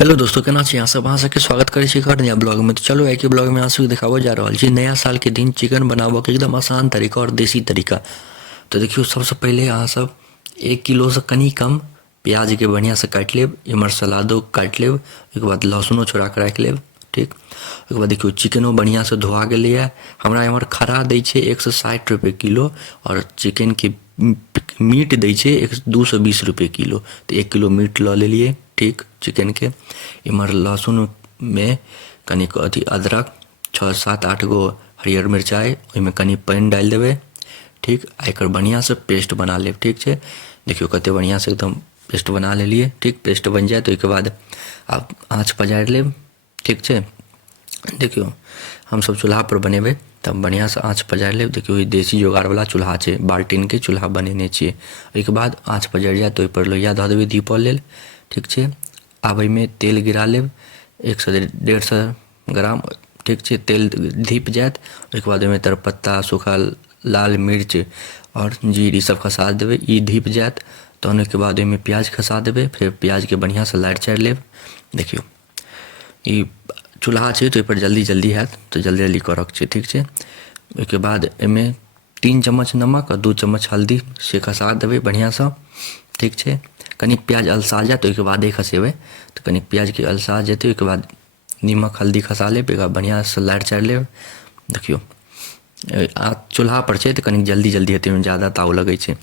Hello दोस्तों, केना छी अहाँ सब? अहाँ सबके स्वागत करै छी एक और नया ब्लॉग में। तो चलो एक ब्लॉग में अहाँ सबके देखाबो जा रहल छी नया साल के दिन चिकन बनाबो के एकदम आसान तरीका और देसी तरीका। तो देखियो, सबसे पहले अहाँ सब 1 किलो से कनी कम प्याज के बढ़िया से काट लेब, इमहर सलादो काट लेब, ओहिके बाद लहसुनो छोड़ा के राख लेब। ठीक, ओहिके बाद देखियो चिकनो बढ़िया से धोआ गेलै है। हमरा इमहर खड़ा दै छै 160 रुपये किलो और चिकन के मीट दै छै 220 रुपये किलो। तो 1 किलो मीट लऽ लेलिए। ठीक, चिकन के इमहर लहसुन में कनिक अथी अदरक 6 7 8 गो हरियर मिरचाई, ओहिमे कनी पानि डालि देबै। ठीक, एकर बढ़िया से पेस्ट बना लेब। ठीक है, देखियो कते बढ़िया से एकदम पेस्ट बना लेलिए। ठीक, पेस्ट बन जाए तो ओहिके बाद आप आँच पजारि लेब। ठीक है, देखियो हम सब चूल्हा पर बनेबै तब बढ़िया से आँच पजारि लेब। देखियो ई देसी जोगाड़ वाला चूल्हा छै, बाल्टीन के चूल्हा बनेने छियै। ओहिके बाद आँच पजारि जाए तो ओहिपर लोहिया धऽ देबै दीपऽ लेल। ठीक छै, आब एहिमे तेल गिरा लेब 100 से 150 ग्राम। ठीक छै, तेल धीप जाएत ओहिके बाद ओहिमे तेजपत्ता, सूखा लाल मिर्च और जीर ई सब खसा देबै। ई धीप जाएत तहन ओहिके बाद ओहिमे प्याज खसा देबै। फेर प्याज के बढ़िया से लारि चारि लेब। देखियो ई चूल्हा छै तो ओहिपर जल्दी जल्दी हैत, तो जल्दी जल्दी करऽके छै। ठीक छै, ओहिके बाद एहिमे 3 चम्मच नमक और 2 चम्मच हल्दी से खसा देबै बढ़िया से। ठीक छै, कनिक प्याज अलसा जाए तो ओहिके बादे खसेबै। तो कनिक प्याज के अलसा जेतै ओहिके बाद नीमक हल्दी खसा लेब, ओहिके बाद बढ़िया से लारि चारि लेब। देखियो चूल्हा पर छै तो कनिक जल्दी जल्दी हेतै, ओहिमे ज़्यादा ताव लगै छै।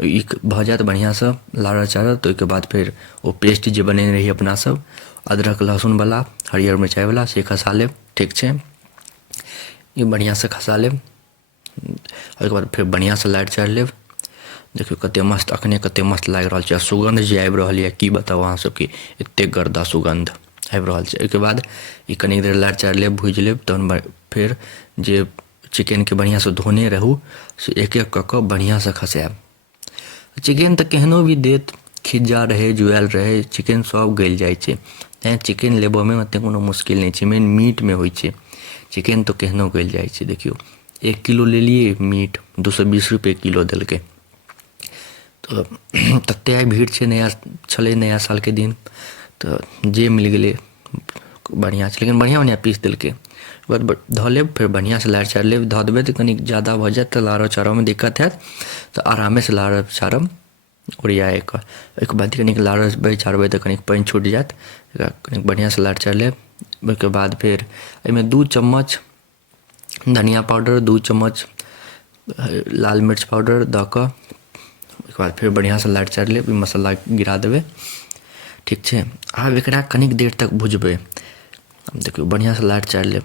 ई भऽ जाएत बढ़िया से लारल चारल तो ओहिके बाद फेर ओ पेस्ट जे बनेने रही अपना सब अदरक लहसुन वाला हरियर मिरचाई वाला से खसा लेब। ठीक छै, ई बढ़िया से खसा लेब। ओहिके बाद फेर बढ़िया से लारि चारि लेब। देखियो कते मस्त, अखने कते मस्त लागि रहल छै आ सुगंध जे आबि रहल यऽ की बताउ अहाँ सबके, एतेक गरदा सुगंध आबि रहल छै। ओहिके बाद ई कनी देर लारि चारि लेब, भुजि लेब। तहन फेर जे चिकन के बढ़िया से धोने रहू से एक एक कऽ कऽ बढ़िया से खसाएब। चिकन तऽ केहनो भी देत, खिज्जा रहै जुआएल रहै चिकन सब गलि जाइ छै। तेँ चिकन लेबऽमे ओतेक कोनो मुश्किल नहि छै, मेन मीटमे होइ छै। चिकन तो केहनो गलि जाइ छै। देखियो 1 किलो लेलिए मीट 220 रुपये किलो देलकै। तो तते आइ भीड़ छै, नया छलै नया सालके दिन तो जे मिल गेलै बढ़िया छै, लेकिन बढ़िया बढ़िया पीस देलकै। बाद धऽ लेब, फेर बढ़िया से लारि चारि लेब। धऽ देबै तऽ कनिक ज़्यादा भऽ जाएत तऽ लारऽ चारऽमे दिक्कत हैत, तऽ आरामे से लारऽ चारब ओरियाए कऽ। ओहिके बाद कनिक लारबै चारबै तऽ कनिक पानि छूटि जाएत, कनिक बढ़िया से लारि चारि लेब। ओहिके बाद फेर एहिमे 2 चम्मच धनिया पाउडर, 2 चम्मच लाल मिर्च पाउडर दऽ कऽ ओहिके बाद फेर बढ़िया से लारि चारि लेब। मसाला गिरा देबै। ठीक छै, आब एकरा कनिक देर तक भुजबै। देखियो बढ़िया से लारि चारि लेब।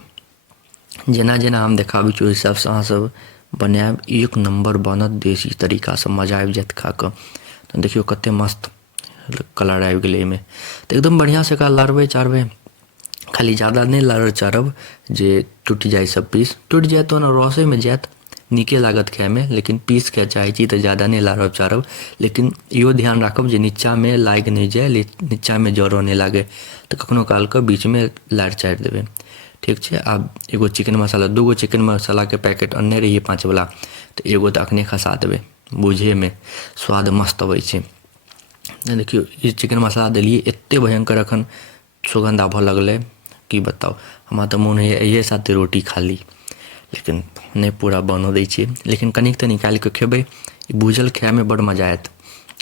जेना जेना हम देखाबै छी ओहि हिसाबसँ अहाँ सब बनाएब, एक नंबर बनत देसी तरीकासँ, मजा आबि जाएत खा कऽ। तो देखियो कते मस्त कलर आबि गेलै एहिमे। तऽ एकदम बढ़िया से एकरा लारबै चारबै, खाली ज़्यादा नहि लारऽ चारब जे टुटि जाइ सब पीस। टुटि जाएत तो रसेमे जाएत, नीके लागत खाएमे, लेकिन पीस के चाहै छी तऽ ज़्यादा नहि लारब चारब। लेकिन इहो ध्यान राखब जे नीचाँमे लागि नहि जाए, नीचाँमे जरऽ नहि लागै, तऽ कखनो कालके बीचमे लारि चारि देबै। ठीक छै, आब एगो चिकन मसाला, 2 गो चिकन मसालाके पैकेट अनने रहिए 5 वाला, तऽ एगो तऽ अखने खसा देबै, बुझैमे स्वाद मस्त अबै छै। देखियो ई चिकन मसाला देलिए, एतेक भयंकर एखन सुगंध आबऽ लगलै की बताउ। हमरा तऽ मोन होइए एहिए साथे रोटी खा ली, लेकिन नहि पूरा बनऽ दै छियै। लेकिन कनिक तऽ निकालि कऽ खेबै, भूजल खाएमे बड़ मजा आएत।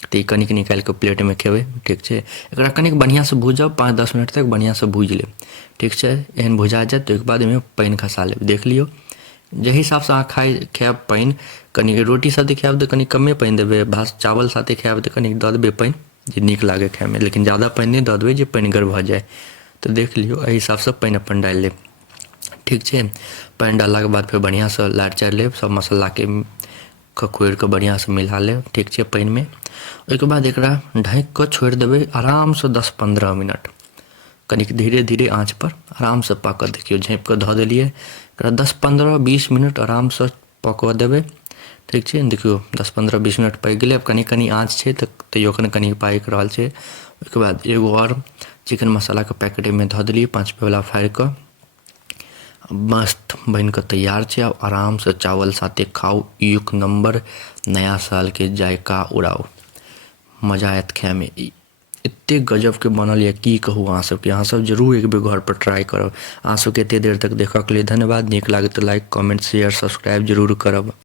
तऽ ई कनिक निकालि कऽ प्लेटमे खेबै। ठीक छै, एकरा कनिक बढ़िया से भूजब, 5 10 मिनट तक बढ़िया से भूजि लेब। ठीक छै, एहन भुजा जाएत तऽ ओहिके बाद एहिमे पानि खसा लेब। देख लियौ जाहि हिसाबसँ अहाँ खाएब पानि, कनि रोटी साथे खाएब तऽ कनि कमे पानि देबै, भात चावल साथे खाएब तऽ कनिक दऽ देबै पानि जे नीक लागै खाएमे, लेकिन ज़्यादा पानि नहि दऽ देबै जे पानिगर भऽ जाए। तऽ देख लियौ एहि हिसाबसँ पानि अपन डालि लेब। ठीक छै, पानि डाललाके बाद फेर बढ़िआँसँ लारि चारि लेब, सब मसालाके खखोरि कऽ बढ़िआँसँ मिला लेब। ठीक छै, पानिमे ओहिके बाद एकरा ढकि कऽ छोड़ि देबै आरामसँ 10 15 मिनट, कनिक धीरे धीरे आँच पर आरामसँ पाकऽ। देखियो झाँपि कऽ धऽ देलिए, एकरा 10 15 20 मिनट आरामसँ पकऽ देबै। ठीक छै, देखियो 10 15 20 मिनट पकि गेलै। अब कनि कनि आँच छै तऽ तैयो कनि पाकि रहल छै। ओहिके बाद एगो आओर चिकन मसालाके पैकेट एहिमे धऽ देलिए 5 रुपये वाला फाड़ि कऽ, मस्त बनि कऽ तैयार छै। आब आरामसँ चावल साथे खाउ, एक नंबर नया सालके जायका उड़ाउ, मजा आयत खाएमे। एते गजब के बनल या की कहू अहाँ सबके, अहाँ सब जरूर एक बेर घर पर ट्राई करब। अहाँ सबके एते देर तक देखक लिए धन्यवाद। नीक लागे तो लाइक कमेंट शेयर सब्सक्राइब जरूर करब।